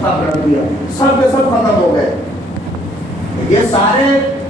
سب رکھ دیا، سب کے سب ختم ہو گئے، یہ سارے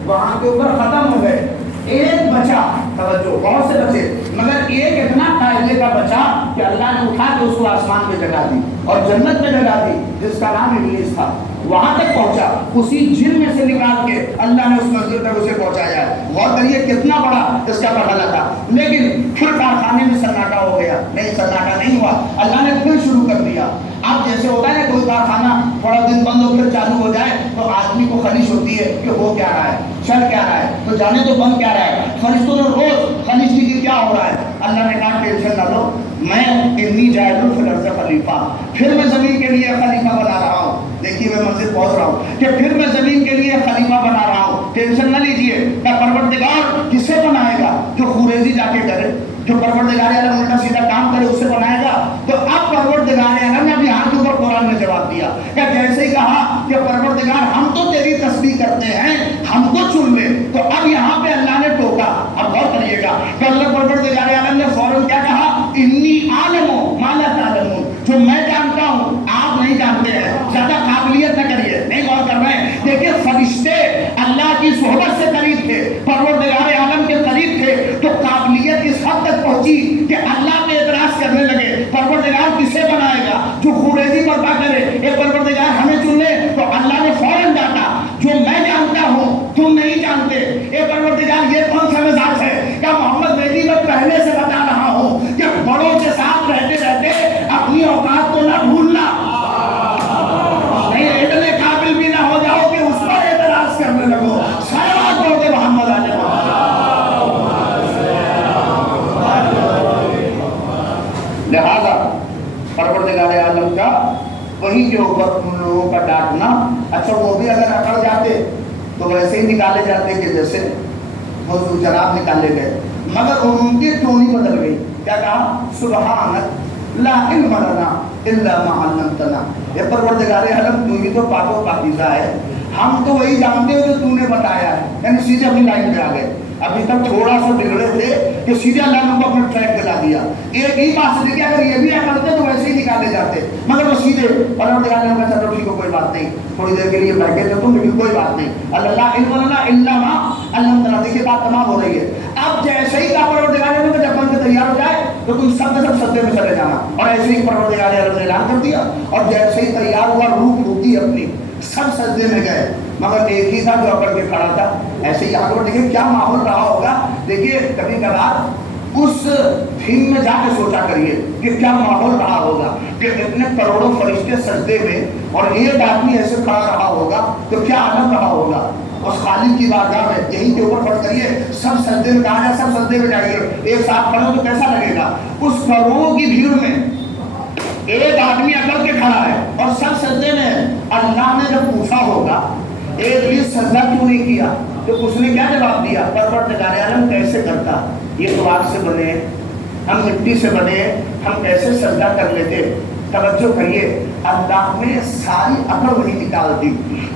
وہاں کے اوپر ختم ہو گئے، ایک بچا، توجہ بہت سے بچے مگر ایک اتنا قاعدے کا بچا کہ اللہ نے اٹھا کے اس کو آسمان پہ جگہ دی اور جنت میں جگہ دی، جس کا نام ابلیس تھا، وہاں تک پہنچا، اسی جن میں سے نکال کے اللہ نے اس منزل تک اسے پہنچایا ہے۔ غور کریے کتنا بڑا اس کا مرحلہ تھا، لیکن پھر کارخانے میں سناٹا ہو گیا، نہیں سناٹا نہیں ہوا، اللہ نے پھر شروع کر دیا۔ اب جیسے ہوتا ہے کوئی کارخانہ تھوڑا دن بند ہو پھر چالو ہو جائے تو آدمی کو خلش ہوتی ہے کہ ہو کیا رہا ہے، چل کیا رہا ہے، تو جانے تو بند کیا رہا ہے، فرشتوں نے روز خلش کی کہ کیا ہو رہا ہے۔ اللہ نے کہا ٹینشن نہ لو، میں انی جاعل فی الارض خلیفہ، پھر میں زمین کے لیے خلیفہ بنا رہا ہوں۔ دیکھیے میں منزل پہنچ رہا ہوں کہ پھر میں زمین کے لیے خلیفہ بنا رہا ہوں، ٹینشن نہ لیجیے۔ کیا پروردگار کسے بنائے گا؟ جو خوریزی جا کے کرے، جو پروردگار عالم الٹا سیدھا کام کرے اسے بنائے گا۔ تو اب پروردگار عالم نے ابھی ہاتھ اوپر قرآن میں جواب دیا کہ جیسے ہی کہا کہ پروردگار ہم تو تیری تسبیح کرتے ہیں، ہم کو چن لے، تو اب یہاں پہ اللہ نے ٹوکا۔ اب غور کریے گا کہ اللہ پروردگار عالم نے فوراً کیا کہا؟ انی عالم ما لا تعلمون، جو میں جانتا ہوں آپ نہیں جانتے ہیں۔ زیادہ قابلیت نہ کریے، نہیں غور کر رہے ہیں۔ دیکھیے فرشتے اللہ کی صحبت سے قریب تھے، پروردگار عالم کے قریب تھے، تو قابلیت اس حد تک پہنچی کہ اللہ پہ اعتراض کرنے لگے، پروردگار کسے بنائے گا جو خوریزی برپا کرے، اے پروردگار ہمیں چن لے۔ تو اللہ نے فوراً ڈانٹا، جو میں جانتا ہوں تم نہیں جانتے، اے پروردگار یہ کون سا مزاج ہے؟ کیا محمد بیٹی میں پہلے سے بتا رہا ہوں کہ بڑوں کے ساتھ رہتے رہتے اپنی اوقات کو نہ بھولنا، نہیں اتنے قابل بھی نہ ہو جاؤ کہ اس پر اعتراض کرنے لگو۔ صلوات پڑھ کے محمد علیہ لہذا پروردگار عالم کا وہی کے اوپر ان لوگوں کا ڈانٹنا، اچھا وہ بھی اگر اکڑ جاتے تو ویسے ہی نکالے جاتے کہ جیسے حضور جناب نکالے گئے، مگر ان کی ٹونی بدل گئی۔ کیا کہا؟ سبحانک لا علم لنا الا ما علمتنا، اے پروردگار عالم تو ہی تو پاک و پاکیزہ ہے، ہم تو وہی جانتے ہو جو تو نے بتایا ہے۔ یعنی سیدھے اپنی لائن پہ آ گئے، ابھی تک تھوڑا سا بگڑے تھے کہ سیدھے اللہ نے اپنے ٹریک پہ لا دیا۔ ایک ہی بات سے دیکھیں اگر یہ بھی کرتے تو ویسے ہی نکالے جاتے، مگر وہ سیدھے پروردگار نے کہا چلو ٹھیک ہے کوئی بات نہیں، تھوڑی دیر کے لیے بیٹھے تھے تم لیکن کوئی بات نہیں، اللہ علم لنا الا ما علمتنا۔ دیکھیے بات تمام ہو رہی ہے۔ اب جیسے ہی کہا پروردگار نے جب بن کے تیار ہو جائے تو تم سب کے سب سجدے میں چلے جانا، اور ایسے ہی پروردگار نے اعلان کر دیا، اور جیسے ہی تیار ہوا روح پھوٹی اپنی، سب سجدے میں گئے، مگر ایک ہی تھا جو اکڑ کے کھڑا تھا۔ ایسے ہی آگے دیکھیں کیا ماحول رہا ہوگا۔ دیکھیے کبھی کبھار اس دن میں جا کے سوچا کریے کہ کیا ماحول رہا ہوگا کہ اتنے کروڑوں فرشتے سجدے میں اور ایک آدمی ایسے کھڑا رہا ہوگا تو کیا عالم رہا ہوگا اس خالق کی بارگاہ میں۔ یہیں کے اوپر پڑھ کریے سب سجدے میں، کہا جائے سب سجدے میں جائیے، ایک ساتھ کھڑے ہو تو کیسا لگے گا؟ اس کروڑوں کی بھیڑ میں ایک آدمی اکڑ کے کھڑا ہے اور سب سجدے میں ہے۔ اللہ نے جب پوچھا ہوگا اے ابلیس سجدہ کیوں نہیں کیا، تو اس نے کیا جواب دیا؟ پروردگار عالم کیسے کرتا، یہ تو آگ سے بنے، ہم مٹی سے بنے، ہم کیسے سجدہ کر لیتے۔ توجہ کریے، اللہ نے ساری عقل وہی نکال دی۔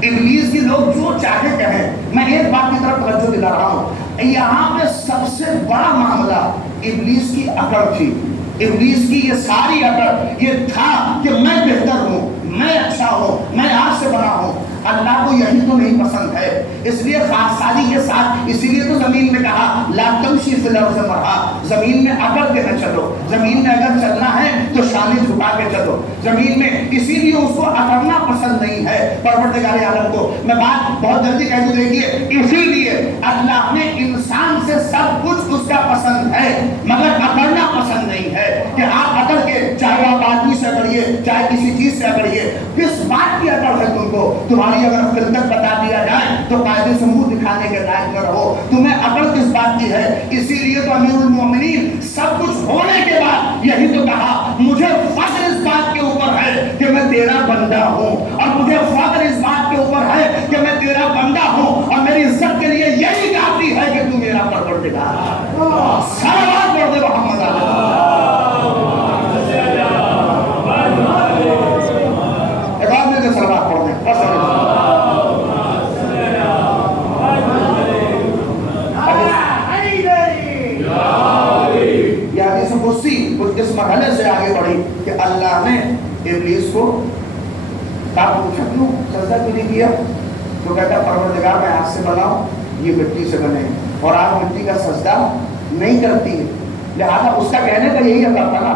ابلیس کی لوگ جو چاہے کہیں، میں ایک بات کی طرف توجہ دلا رہا ہوں، یہاں پہ سب سے بڑا معاملہ ابلیس کی عقل تھی۔ ابلیس کی یہ ساری عقل یہ تھا کہ میں بہتر ہوں، میں اچھا ہوں، میں آگ سے بنا ہوں۔ اللہ کو یہی تو نہیں پسند ہے، اس لیے خاص سالی کے ساتھ اسی لیے تو زمین میں کہا لا تمشی فی الارض مرحا، زمین میں اکڑ کے نہ چلو، زمین میں اگر چلنا ہے تو شانے جھکا کے چلو زمین میں، اسی لیے اس کو اکڑنا پسند نہیں ہے پروردگار عالم کو۔ میں بات بہت جلدی کہہ دوں، دیکھیے اسی لیے اللہ نے انسان سے سب کچھ اس کا پسند ہے مگر اکڑنا پسند نہیں ہے کہ آپ اکڑ کے، چاہے آپ آدمی سے اکڑیے چاہے کسی چیز سے اکڑیے، کس بات کی اکڑ ہے تم کو؟ تمہاری اگر فلتت بتا دیا جائے تو قاعدے سے منہ دکھانے کے لائق نہ رہو، تمہیں اکڑ کس بات کی ہے؟ اسی لیے تو امیر المومنین سب کچھ ہونے کے بعد یہی تو کہا مجھے فخر اس بات کے اوپر ہے کہ میں تیرا بندہ ہوں، اور مجھے فخر اس بات کے اوپر ہے کہ میں تیرا بندہ ہوں، اور میری عزت کے لیے یہی کافی ہے کہ تو میرا پروردگار ہے۔ صلوات پڑھ دے محمد علیہ۔ ایک بات میں صلوات پڑھ دیں، اس مرحلے سے آگے بڑھی کہ اللہ نے ابلیس کو کہا پوچھا کیوں سجدہ کیوں نہیں کیا؟ تو کہتا پروردگار میں ہاتھ سے بناؤ یہ مٹی سے بنے اور آپ مٹی کا سجدہ نہیں کرتی ہے، لہٰذا اس کا کہنے کا یہی اللہ تھا نا۔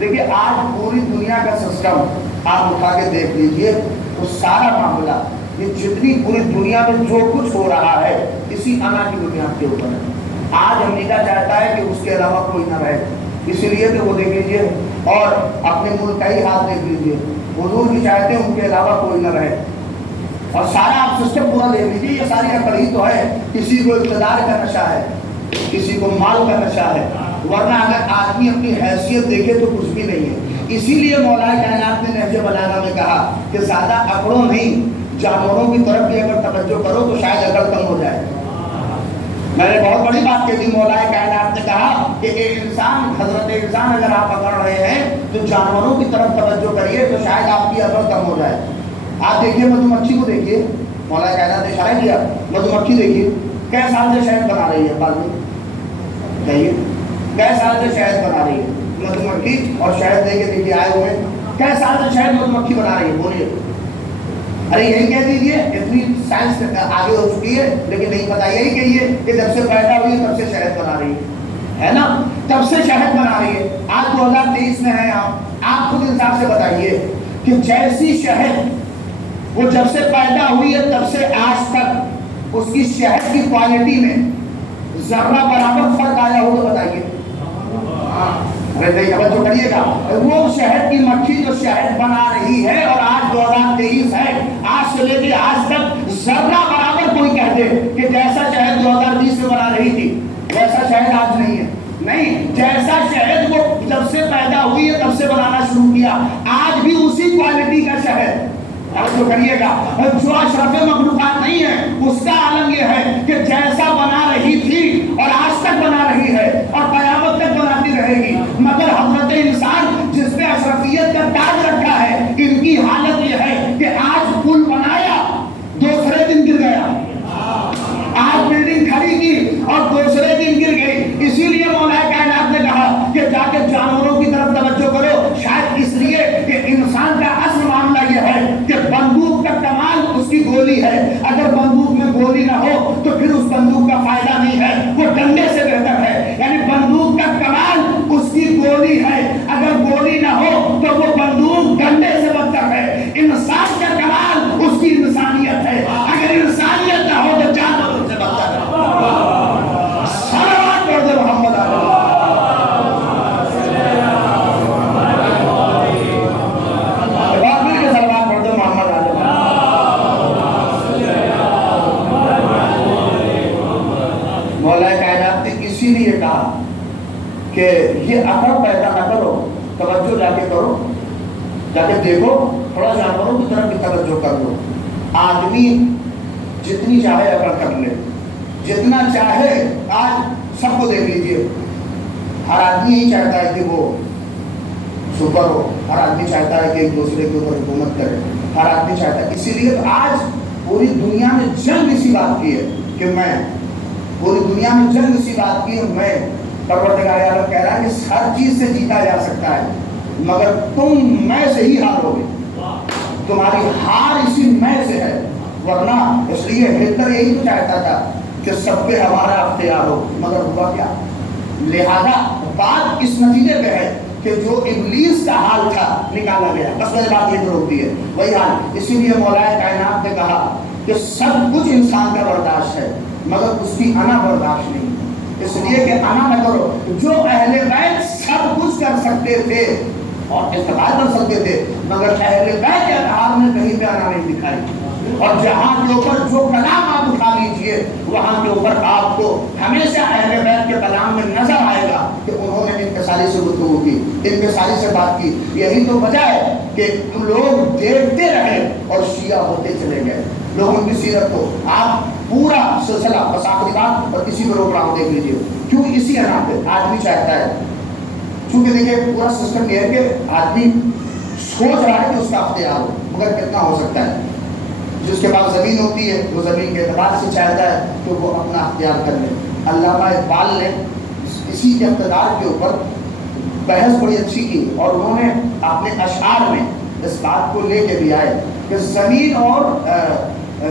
دیکھیے آج پوری دنیا کا سسٹم آپ اٹھا کے دیکھ لیجئے تو سارا معاملہ یہ جتنی پوری دنیا میں جو کچھ ہو رہا ہے اسی انا کی بنیاد کے اوپر ہے۔ آج امریکہ چاہتا ہے کہ اس کے علاوہ کوئی نہ رہے، اس لیے کہ وہ دیکھ لیجیے، اور اپنے ملک کا ہی ہاتھ دیکھ لیجیے، حضور بھی چاہتے ہیں ان کے علاوہ کوئی نہ رہے، اور سارا آپ سسٹم پورا دیکھ لیجیے، یہ ساری اکڑ ہی تو ہے۔ کسی کو اقتدار کا نشہ ہے، کسی کو مال کا نشہ ہے، ورنہ اگر آدمی اپنی حیثیت دیکھے تو کچھ بھی نہیں ہے۔ اسی لیے مولا کائنات نے نہج بلاغہ میں کہا کہ زیادہ اکڑو نہیں، جانوروں کی طرف بھی اگر توجہ کرو تو شاید اکڑ کم ہو جائے۔ میں نے بہت بڑی بات کہی تھی، مولا کائنات نے کہا کہ ایک انسان، حضرت انسان اگر آپ اکڑ رہے ہیں تو جانوروں کی طرف توجہ کریے تو شاید آپ کی اکڑ کم ہو جائے۔ آپ دیکھیے مدھو مکھی کو دیکھیے، مولا کائنات نے اشارہ کیا، مدھو مکھی دیکھیے کئی سال سے شہد بنا رہی ہے، بعد میں کہیے کئی سال سے شہد بنا رہی ہے مدھو مکھی، اور شہد دے کے دیکھیے آئے ہوئے کئی سال سے شہد مدھو مکھی بنا رہی ہے، بولیے۔ ارے یہی کہہ دیجیے، اتنی سائنس آگے ہو چکی ہے لیکن نہیں پتا، یہی کہیے کہ جب سے پیدا ہوئی ہے تب سے شہد بنا رہی ہے نا، تب سے شہد بنا رہی ہے۔ آج 2023 میں ہیں آپ خود انصاف سے بتائیے کہ جیسی شہد وہ جب سے پیدا ہوئی ہے تب سے آج تک اس کی شہد کی کوالٹی میں ذرہ برابر فرق آیا ہو تو بتائیے۔ توجہ کریے گا، وہ شہد کی مکھی جو شہد بنا رہی ہے اور آج 2023 ہے، آج سے لے کے آج تک ذرہ برابر کوئی کہہ دے کہ جیسا شہد 2020 میں بنا رہی تھی ویسا شہد آج نہیں ہے، نہیں، جیسا شہد وہ جب سے پیدا ہوئی ہے تب سے بنانا شروع کیا، آج بھی اسی کوالٹی کا شہد۔ توجہ کریے گا، جو اشرف مخلوقات نہیں ہے اس کا عالم یہ ہے کہ جیسا بنا رہی تھی اور آج تک بنا رہی ہے اور قیامت تک بناتی رہے گی، مگر حضرت انسان جس نے اشرفیت کا تاج رکھا ہے ان کی حالت یہ ہے کہ آج پل بنایا دوسرے دن گر گیا، آج بلڈنگ کھڑی کی اور دوسرے دن گر گئی۔ اسی لیے مولا کائنات نے کہا کہ جا کے جانوروں کی طرف توجہ کرو، شاید اس لیے کہ انسان کا اصل معاملہ یہ ہے کہ بندوق کا کمال اس کی گولی ہے، اگر بندوق میں گولی نہ ہو تو پھر اس بندوق کا فائدہ نہیں ہے، وہ ڈنڈے سے بہتر ہے، یعنی بندوق کا کمال اس کی گولی ہے، اگر گولی نہ ہو تو وہ بندوق ڈنڈے سے بدتر ہے۔ انسان کا کمال اس کی انسانیت ہے، اگر انسانیت نہ ہو تو جانور سے بدتر ہے۔ صلوات پڑھ دے محمد علیہ کہ یہ اکڑ پیدا نہ کرو، توجہ جا کے کرو، جا کے دیکھو، تھوڑا جانوروں کی طرف بھی توجہ کر لو۔ آدمی جتنی چاہے اکڑ کر لے، جتنا چاہے، آج سب کو دیکھ لیجئے، ہر آدمی یہی چاہتا ہے کہ وہ سپر ہو، ہر آدمی چاہتا ہے کہ ایک دوسرے کے اوپر حکومت کرے، ہر آدمی چاہتا ہے، اسی لیے آج پوری دنیا میں جنگ اسی بات کی ہے کہ میں، پوری دنیا میں جنگ اسی بات کی ہے میں، پروردگار عالم کہہ رہا ہے کہ ہر چیز سے جیتا جا سکتا ہے مگر تم میں سے ہی ہارو گے، تمہاری ہار اسی میں سے ہے، ورنہ اس لیے ہٹلر یہی تو چاہتا تھا کہ سب پہ ہمارا اختیار ہو، مگر ہوا کیا؟ لہذا بات اس نتیجے پہ ہے کہ جو ابلیس کا حال تھا نکالا گیا، بس میری بات یہ ہوتی ہے وہی حال۔ اسی لیے مولا کائنات نے کہا کہ سب کچھ انسان کا برداشت ہے مگر اس کی انا برداشت نہیں، اس لیے کہ انا نہ کرو۔ جو اہل بیت سب کچھ کر سکتے تھے اور استقبال کر سکتے تھے مگر اہل بیت کے اظہار میں کہیں پہ انا نہیں دکھائی، اور جہاں کے اوپر جو کلام آپ اٹھا لیجئے وہاں کے اوپر آپ کو ہمیشہ اہل بیت کے کلام میں نظر آئے گا کہ انہوں نے انکساری سے گفتگو کی، انکساری سے بات کی۔ یہی تو وجہ ہے کہ لوگ دیکھتے رہے اور شیعہ ہوتے چلے گئے۔ لوگوں کی سیرت کو آپ پورا سلسلہ بس آخری بات اور کسی پروگرام دیکھ لیجیے، کیوں اسی انا پہ آدمی چاہتا ہے، چونکہ دیکھیے پورا سسٹم یہ ہے کہ آدمی سوچ رہا ہے کہ اس کا اختیار ہو مگر کتنا ہو سکتا ہے۔ جس کے پاس زمین ہوتی ہے وہ زمین کے اعتبار سے چاہتا ہے کہ وہ اپنا اختیار کر لے۔ علامہ اقبال نے اسی کے اقتدار کے اوپر بحث بڑی اچھی کی اور انہوں نے اپنے اشعار میں اس بات کو لے کے بھی آئے کہ زمین اور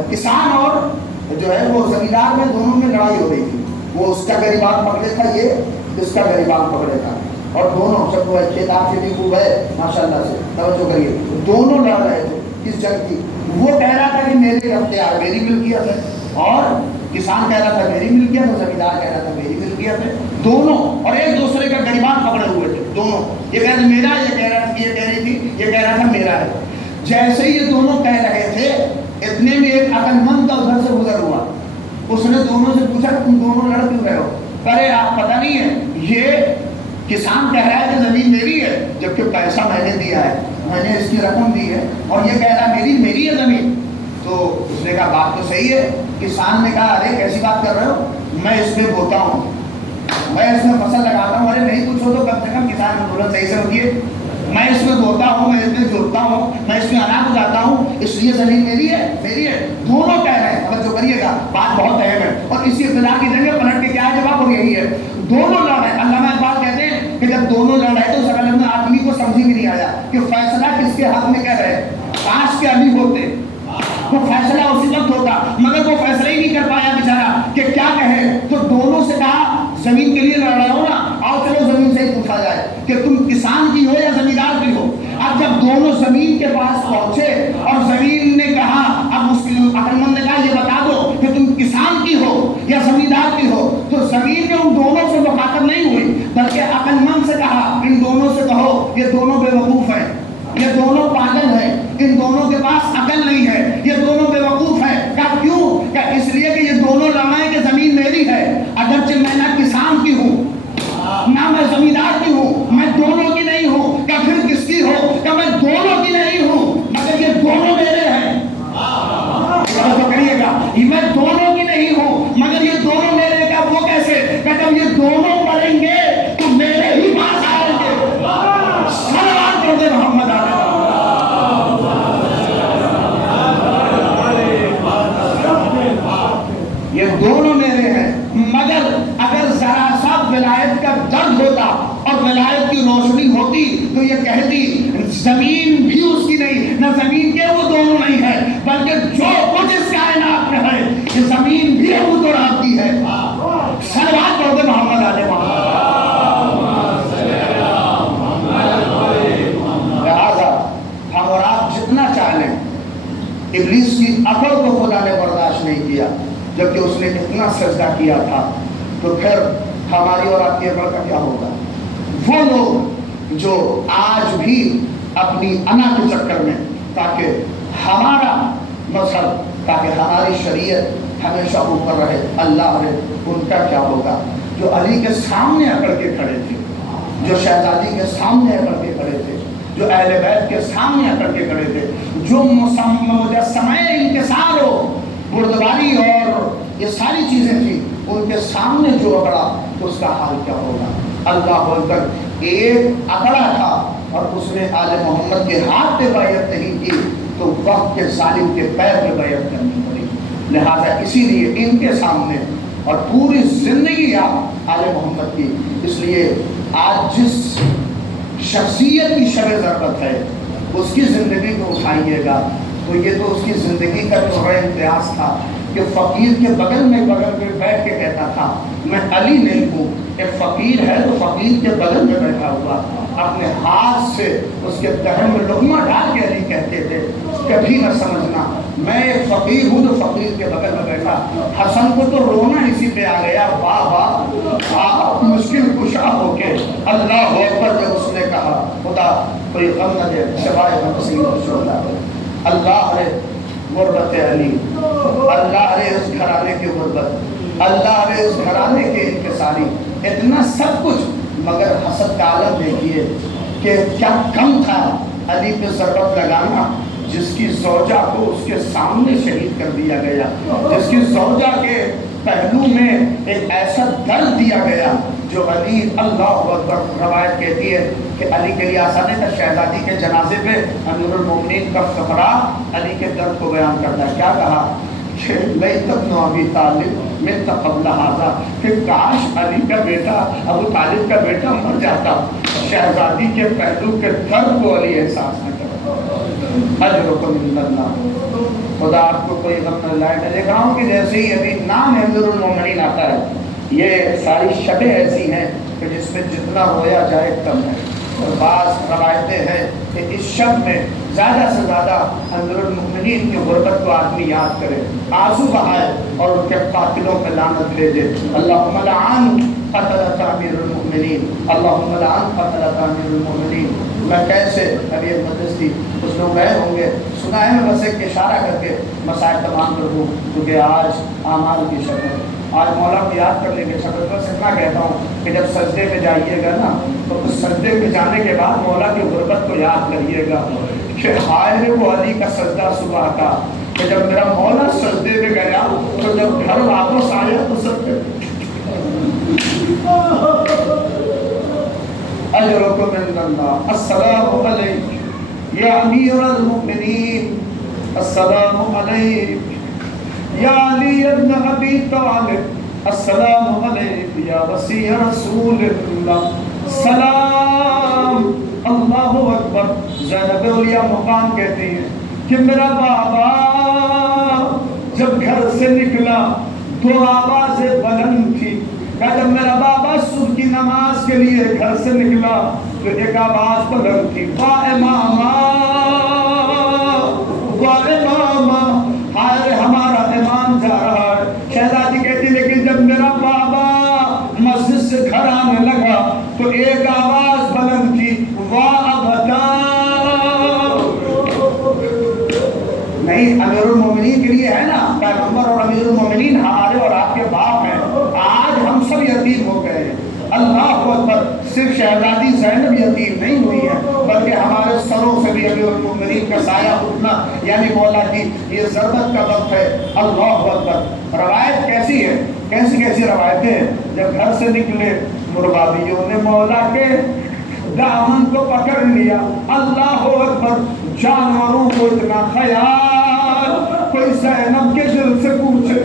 کسان اور جو ہے وہ زمیندار میں دونوں میں لڑائی ہو رہی تھی. وہ اس کا گریبان پکڑے تھا, یہ اس کا گریبان پکڑے تھا, اور دونوں سب وہ کھیت آپ کے بھی خوب ہے ماشاءاللہ سے, توجہ کریے, دونوں لڑ رہے تھے کس جنگ کی. وہ کہہ رہا تھا کہ میرے اختیار میری ملکیت ہے, اور کسان کہہ رہا تھا میری ملکیت, اور زمیندار کہہ رہا تھا میری ملکیت ہے. دونوں اور ایک دوسرے کا گریبان پکڑے ہوئے تھے دونوں. یہ کہہ رہا میرا, یہ کہہ رہا, یہ کہہ رہی تھی, یہ کہہ رہا تھا میرا ہے. جیسے ہی یہ دونوں کہہ رہے تھے اتنے میں ایک عقل مند کا ادھر سے گزر ہوا. اس نے دونوں سے پوچھا تم دونوں لڑ کیوں رہے ہو؟ ارے آپ پتہ نہیں ہے, یہ کسان کہہ رہا ہے کہ زمین میری ہے جبکہ پیسہ میں نے دیا ہے, میں نے اس کی رقم دی ہے, اور یہ کہہ رہا میری ہے زمین. تو اس نے کہا بات تو صحیح ہے. کسان نے کہا ارے کیسی بات کر رہے ہو, میں اس میں بوتا ہوں, میں اس میں فصل لگاتا ہوں. ارے نہیں کچھ ہو تو کم سے کم کسان نے بولا صحیح سے ہوتی, میں اس میں بوتا ہوں, میں اس میں جوتتا ہوں, میں اس میں اناج اگاتا ہوں, اس لیے زمین میری ہے, میری ہے. دونوں کہہ رہے ہیں, توجہ کریے گا, بات بہت اہم ہے, اور اسی ابتدا کی جگہ پلٹ کے کیا جواب اور یہی ہے, دونوں لڑ رہے ہیں. علامہ اقبال کہتے ہیں کہ جب دونوں لڑ رہے تو سکل میں آدمی کو سمجھ بھی نہیں آیا کہ فیصلہ کس کے حق میں کہہ رہے ہیں. کاش کے علی ہوتے وہ فیصلہ اسی وقت ہوتا, مگر وہ فیصلہ ہی نہیں کر پایا بیچارہ کہ کیا کہے. تو دونوں سے کہا زمین کے لیے لڑ رہا ہو نا, آؤ چلو زمین سے ہی پوچھا جائے کہ تم کسان کی ہو یا زمیندار کی ہو. اب جب دونوں زمین کے پاس پہنچے اور زمین نے کہا, اب اس عقل مند نے کہا یہ بتا دو کہ تم کسان کی ہو یا زمیندار کی ہو, تو زمین نے ان دونوں سے مخاطب نہیں ہوئی بلکہ عقل مند سے کہا ان دونوں سے کہو یہ دونوں بے وقوف ہیں, یہ دونوں پاگل ہیں, ان دونوں کے پاس عقل نہیں ہے, یہ دونوں بے وقوف ہیں. کہا کیوں؟ کہ اس لیے کہ یہ دونوں لڑ رہے ہیں کہ زمین میری ہے, اگرچہ میں نہ کسان کی ہوں نہ میں زمیندار کی ہوں, میں دونوں کی نہیں ہوں. کہ پھر کس کی ہو؟ کہ میں دونوں کی نہیں ہوں مگر یہ دونوں میرے ہیں. تو کریے گا, میں دونوں کی نہیں ہوں مگر یہ دونوں میرے. کا وہ کیسے؟ کہ جب یہ دونوں پڑھیں گے تو میرے ہی پاس آئیں گے. صلوات پڑھ دے محمد آ. یہ دونوں میرے ہیں, مگر اگر ذرا سا ولایت کا درد ہوتا اور ولایت کی روشنی ہوتی تو یہ کہتی زمین بھی اس کی نہیں, نہ زمین کے وہ دونوں نہیں ہے, بلکہ جو کچھ اس کائنات میں ہے یہ زمین بھی ابو تو رات کی ہے. صلوات پڑھ دے محمد علیہ محمد. لہذا ہم اور آپ جتنا چاہ لیں, ابلیس کی عقل کو خدا نے برداشت نہیں کیا جبکہ اس نے اتنا سجدہ کیا تھا. تو پھر ہماری اور آپ کی عقل کا کیا ہوگا؟ وہ لوگ جو آج بھی اپنی انا کے چکر میں تاکہ ہمارا مذہب, تاکہ ہماری شریعت ہمیشہ اوپر رہے, اللہ رہے, ان کا کیا ہوگا؟ جو علی کے سامنے اکڑ کے کھڑے تھے, جو شہزادی کے سامنے اکڑ کے کھڑے تھے, جو اہل بیت کے سامنے اکڑ کے کھڑے تھے, جو مجسمہ انکسار و بردباری اور یہ ساری چیزیں تھیں, ان کے سامنے جو اکڑا اس کا حال کیا ہوگا؟ اللہ اکبر. ایک اکڑا تھا اور اس نے آل محمد کے ہاتھ پہ بیعت نہیں کی تو وقت کے ظالم کے پیر پہ بیعت کرنی پڑی. لہذا اسی لیے ان کے سامنے اور پوری زندگی آپ آل محمد کی, اس لیے آج جس شخصیت کی شب ضرورت ہے اس کی زندگی کو اٹھائیے گا تو یہ تو اس کی زندگی کا جو امتیاز تھا کہ فقیر کے بغل میں بیٹھ کے کہتا تھا میں علی نہیں ہوں. ایک فقیر ہے تو فقیر کے بغل میں بیٹھا ہوا اپنے ہاتھ سے اس کے دہن میں لقمہ ڈال کے علی کہتے تھے کبھی نہ سمجھنا میں ایک فقیر ہوں تو فقیر کے بغل میں بیٹھا. حسن کو تو رونا اسی پہ آ گیا, واہ واہ مشکل کشا ہو کے اللہ اکبر. جب اس نے کہا خدا کوئی غم نہ دے سوائے غم شہدا, اللہ رے غربت علی, اللہ رے اس گھرانے کی غربت, اللہ رے اس گھرانے کے انکساری, اتنا سب کچھ مگر حسد کا عالم دیکھیے کہ کیا کم تھا علی پہ ضربت لگانا جس کی زوجہ کو اس کے سامنے شہید کر دیا گیا, جس کی زوجہ کے پہلو میں ایک ایسا درد دیا گیا جو علی اللہ اکبر. روایت کہتی ہے کہ علی کے لیے آسان تھا, شہزادی کے جنازے پہ امیر المومنین کا فقرہ علی کے درد کو بیان کرتا ہے. کیا کہا کہ لیت ابن ابی طالب من قبل ھذا, کہ کاش علی کا بیٹا ابو طالب کا بیٹا مر جاتا, شہزادی کے پہلو کے درد کو علی احساس نہ کرتا. اجرکم عند اللہ، خدا آپ کو کوئی غم نہ لائے۔ میں دیکھ رہا ہوں کہ جیسے ہی ابھی نام امیر المومنین آتا ہے، یہ ساری شبیں ایسی ہیں کہ جس میں جتنا رویا جائے کم ہے، اور بعض روایتیں ہیں کہ اس شب میں زیادہ سے زیادہ امیر المومنین کی غربت کو آدمی یاد کرے، آنسو بہائے اور ان کے قاتلوں پہ لعنت لے دے۔ اللہم لعن قتلۃ امیر المومنین، اللہم لعن قتلۃ امیر المومنین۔ میں کیسے ابھی ایک مجلس تھی، کچھ لوگ گئے ہوں گے، سنا ہے میں بس ایک اشارہ کر کے مسائل تمام کر دوں، کیونکہ آج اعمال کی شب ہے، آج مولا کو یاد کرنے کے شب ہے۔ بس اتنا کہتا ہوں کہ جب سجدے میں جائیے گا نا، تو اس سجدے میں جانے کے بعد مولا کی غربت کو یاد کریے گا کہ ہائے وہ علی کا سجدہ صبح کا، کہ جب میرا مولا سجدے میں گیا تو جب گھر واپس آیا تو سب اجرکم عند اللہ۔ السلام علیک یا امیر المؤمنین، السلام علیک یا علی ابن ابی طالب، السلام علیک یا وصی رسول اللہ، سلام۔ اللہ اکبر۔ زینب اولیاء مقام کہتی ہیں کہ میرا بابا جب گھر سے نکلا دو آوازیں بلند تھی، کہ جب میرا بابا صبح کی نماز کے لیے گھر سے نکلا تو ایک آواز بلند تھی، وا اماما وا اماما، ہائے ہمارا امام جا رہا ہے۔ شہزادی کہتی لیکن جب میرا بابا مسجد سے گھر آنے لگا تو ایک آواز بلند تھی، وا ابتا۔ نہیں، امیر المومنین کے لیے ہے نا، پیغمبر اور امیر المومنین ہمارے اور آپ کے باپ ہیں، آج ہم سب یتیم ہو گئے ہیں۔ اللہ اکبر۔ صرف شہزادی زینب یتیم نہیں ہوئی ہے بلکہ ہمارے سروں سے بھی امیر المومنین کا سایہ اٹھنا، یعنی مولا کی یہ ضربت کا وقت ہے۔ اللہ اکبر۔ روایت کیسی ہے، کیسی کیسی روایتیں ہیں۔ جب گھر سے نکلے مرغابیوں نے مولا کے دامن کو پکڑ لیا۔ اللہ اکبر۔ جانوروں کو اتنا خیال، کوئی زینب کے دل سے پوچھے،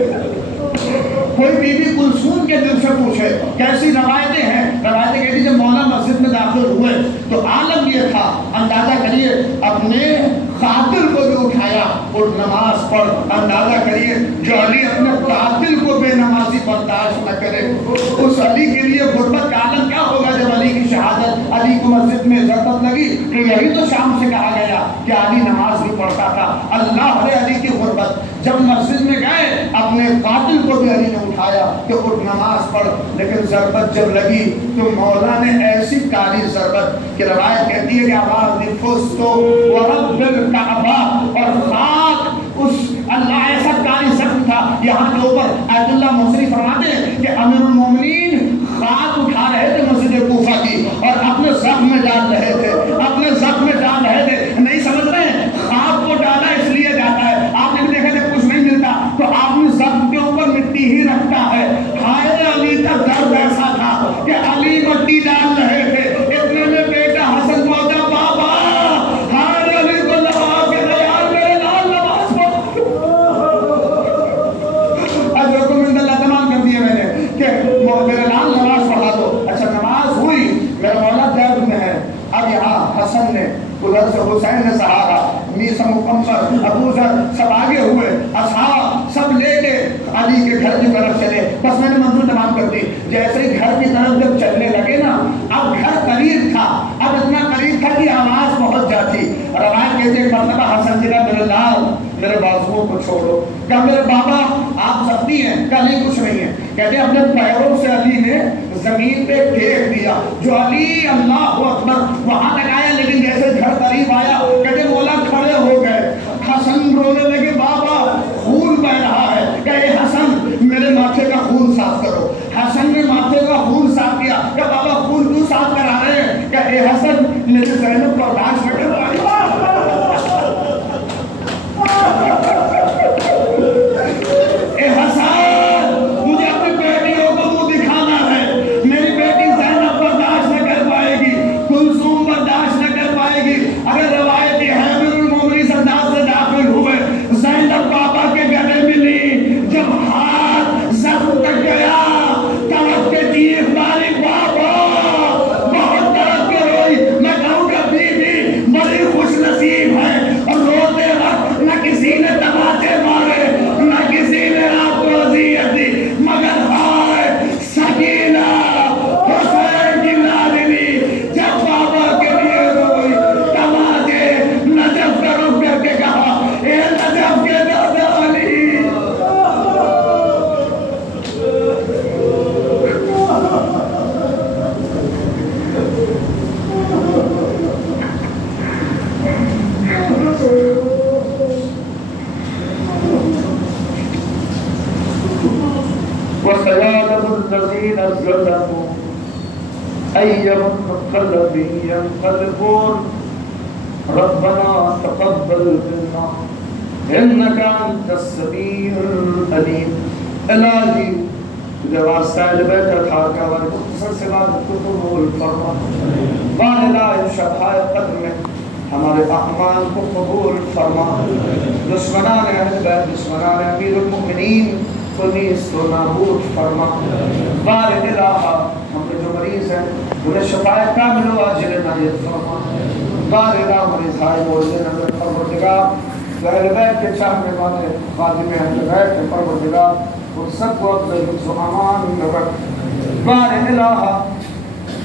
کوئی بی بی کلثوم کے دل سے پوچھے۔ کیسی روایتیں ہیں، روایتیں کہتی جب مولا مسجد میں داخل ہوئے تو عالم یہ تھا، اندازہ کریے، اپنے قاتل کو بھی اٹھایا اور نماز پڑھ۔ اندازہ کریے جو علی اپنے قاتل کو بے نمازی برداشت نہ کرے، اس علی کے لیے غربت کا عالم کیا ہوگا جب علی کی شہادت، علی کو مسجد میں ضربت لگی تو یہی تو شام سے کہا گیا کہ علی نماز بھی پڑھتا تھا۔ اللہ علی کی غربت، جب مسجد میں گئے اپنے قاتل کو بھی علی نے اٹھایا کہ اٹھ نماز پڑھ، لیکن ضربت جب لگی تو مولا نے ایسی کاری ضربت کہ روایت کہتی ہے کہ آواز نفس تو ورب الکعبہ، اور خاک اس اللہ ایسا کاری ضرب تھا۔ یہاں کے اوپر آیت اللہ موصلی فرماتے ہیں کہ امیر المومنین خاک اٹھا رہے تھے مسجد کوفہ کی اور اپنے زخم میں ڈال رہے تھے، اپنے زخم میں ڈال رہے تھے۔ نہیں سمجھ رہے ہیں، خاک کو ڈالا اس لیے جاتا ہے، آپ نے دیکھا جب کچھ نہیں ملتا تو آدمی زخم کے اوپر مٹی ہی رکھتا ہے۔ ہائے علی کا درد ایسا تھا کہ علی مٹی ڈال رہے تھے، اتنے میں بیٹا حسن پہنچا، بابا ہائے علی کو لگا کے یار میرے لال نماز پڑھ۔ اجر کو من اللہ تمام کر دیا میں نے کہ میرے لال نماز پڑھا دو۔ اچھا نماز ہوئی، میرا مولا درد میں ہے۔ اب یہاں حسن نے ادھر سے حسین نے سہارا، میسا مکمل ابو ذر سب آگے ہوئے، اصحاب سب لے کے علی کے گھر کی طرف چلے۔ بس میں نے منظور تمام کر دی۔ جیسے ہی گھر کی طرف جب چلنے لگے نا، اب گھر قریب تھا، اب اتنا قریب تھا کہ آواز پہنچ جاتی۔ روایت کہتے ہیں مرتبہ حسن جی کا میرے لال میرے بازوؤں کو چھوڑو۔ کہا میرے بابا آپ زخمی ہیں؟ کہا نہیں کچھ نہیں ہے۔ کہتے ہیں اپنے پیروں سے علی نے زمین پہ پھینک دیا، جو علی اللہ اکبر وہاں تک آیا، لیکن جیسے گھر قریب آیا کہتے مولا کھڑے ہو گئے۔ حسن رونے لگے، بابا خون بہ رہا ہے۔ کہے حسن میرے ماتھے کا خون صاف کرو۔ حسن نے ماتھے کا خون صاف کیا۔ کہ بابا خون کیوں صاف کرا رہے ہیں؟ کہ اے حسن میرے زینب کو برداشت نہ کر پائی۔ اے حسن مجھے اپنی بیٹیوں کو منہ دکھانا ہے، میری بیٹی زینب برداشت نہ کر پائے گی، کلثوم برداشت نہ کر پائے گی۔ اگر روایت یہ ہے للذين ظلموا أي منقلب ينقلبون ربنا تقبل منا إنك أنت السميع العليم. الہی واسطہ بیت الحاکہ والمختصر سے بات کو قبول فرما. واللہ شفاء قدر میں ہمارے اعمال کو قبول فرما. دشمنان اہل بیت دشمنان امیر المؤمنین کو نیست و نابود فرما. بار الہ ہم نے جو مریض ہیں انہیں شفاء کامل و عاجل عنایت فرما. بار الہ مریض ہائے موزے نظر پروردگار جو اہل بیت کے چاہنے والے خادم اہل بیت کے پروردگار اور سب کو افضل حفظ و امان رکھ. بار الہ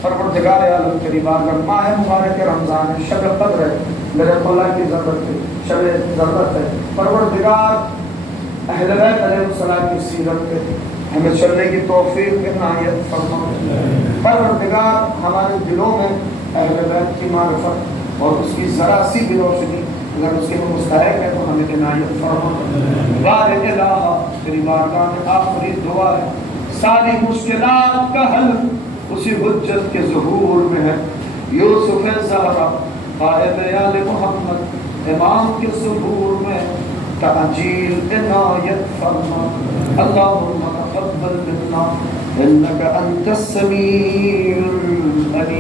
پروردگار عالم کے بارگاہ ماہ مبارک رمضان ہے، شب قدر ہے، میرے مولا کی ضرورت ہے، شب ضرورت ہے. پروردگار اہل بیت علیہ السلام کی سیرت پہ ہمیں چلنے کی توفیق عنایت فرما. پروردگار ہمارے دلوں میں اہل بیت کی معرفت اور اس کی ذرا سی بھی روشنی اگر اس کے مستحق ہے تو ہمیں عنایت فرما. بار الہ تیری بارگاہ میں آخری دعا ہے، ساری مشکلات کا حل اسی حجت کے ظہور میں ہے. یوسف زہرا قائد آل محمد امام کے ظہور میں تعجیل عنایت فرما. اللہم تقبل منا انک انت السمیع العلیم.